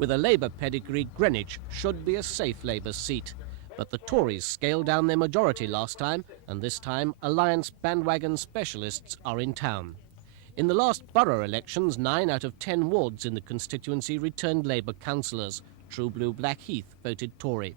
With a Labour pedigree, Greenwich should be a safe Labour seat. But the Tories scaled down their majority last time, and this time Alliance bandwagon specialists are in town. In the last borough elections, 9 out of 10 wards in the constituency returned Labour councillors. True Blue Blackheath voted Tory.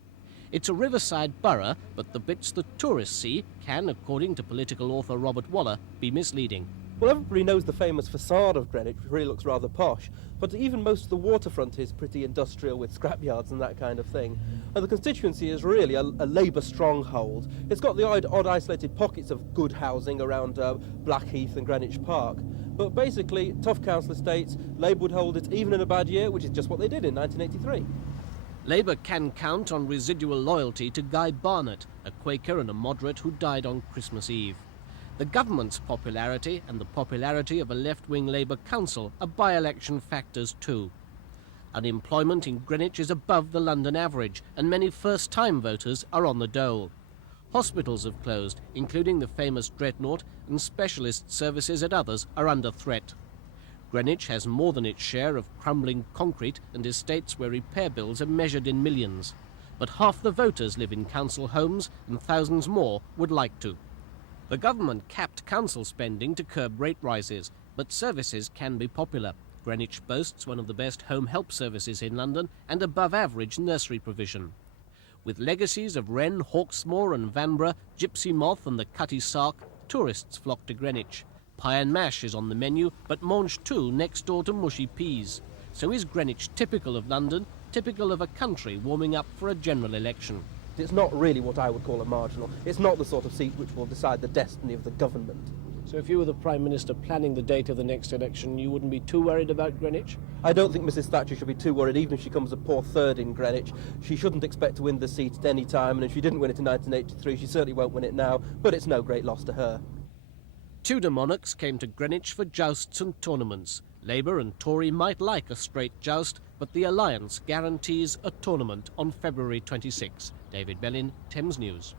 It's a riverside borough, but the bits the tourists see can, according to political author Robert Waller, be misleading. Well, everybody knows the famous facade of Greenwich, which really looks rather posh, but even most of the waterfront is pretty industrial with scrapyards and that kind of thing. And the constituency is really a Labour stronghold. It's got the odd isolated pockets of good housing around Blackheath and Greenwich Park. But basically, tough council estates, Labour would hold it even in a bad year, which is just what they did in 1983. Labour can count on residual loyalty to Guy Barnett, a Quaker and a moderate who died on Christmas Eve. The government's popularity and the popularity of a left-wing Labour council are by-election factors too. Unemployment in Greenwich is above the London average, and many first-time voters are on the dole. Hospitals have closed, including the famous Dreadnought, and specialist services at others are under threat. Greenwich has more than its share of crumbling concrete and estates where repair bills are measured in millions. But half the voters live in council homes, and thousands more would like to. The government capped council spending to curb rate rises, but services can be popular. Greenwich boasts one of the best home help services in London and above-average nursery provision. With legacies of Wren, Hawksmoor and Vanbrugh, Gypsy Moth and the Cutty Sark, tourists flock to Greenwich. Pie and mash is on the menu, but mange too next door to mushy peas. So is Greenwich typical of London, typical of a country warming up for a general election? It's not really what I would call a marginal. It's not the sort of seat which will decide the destiny of the government. So if you were the Prime Minister planning the date of the next election, you wouldn't be too worried about Greenwich? I don't think Mrs Thatcher should be too worried, even if she comes a poor third in Greenwich. She shouldn't expect to win the seat at any time, and if she didn't win it in 1983, she certainly won't win it now, but it's no great loss to her. Tudor monarchs came to Greenwich for jousts and tournaments. Labour and Tory might like a straight joust, but the Alliance guarantees a tournament on February 26. David Bellin, Thames News.